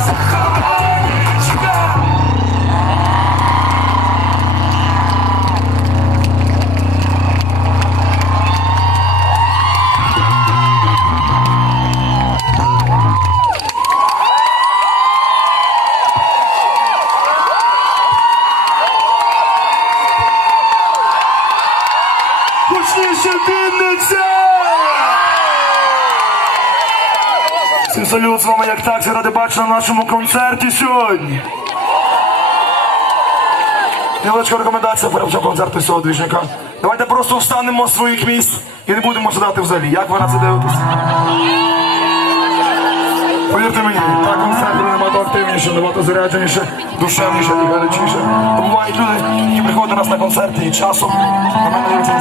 Just a Гучніше Вінниця! Всім салют з вами як так, ради бачити на нашому концерті сьогодні. Невеличка рекомендація перед концерту цього двіжника. Давайте просто встанемо з своїх місць і не будемо сідати взагалі. Як ви на це дивитесь? Повірте мені, так концерт набагато активніше, набагато зарядженіше, душевніше і гарячіше. Бувають люди, які приходять до нас на концерти і часом на мене дивиться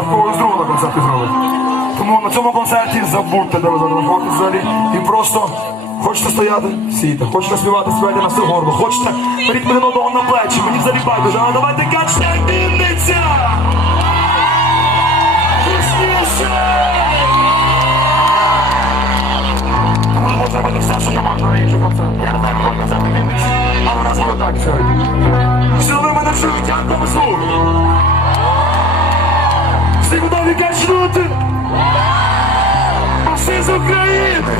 Когось другого на концерті зробить. Тому на цьому концерті забудьте, де ви знаходитесь взагалі. І просто хочете стояти, сійте. Хочете співати, співайте на все горло. Хочете, беріть мене одного на плечі, мені взагалі байдуже, але давайте качте! Може бути все, що я можу на інший концерт. Я не знаю, кого концерт Вінниці, але у нас було так сьогодні. З України!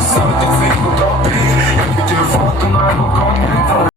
Samtidigt vill du ta bil Jag byter fot och när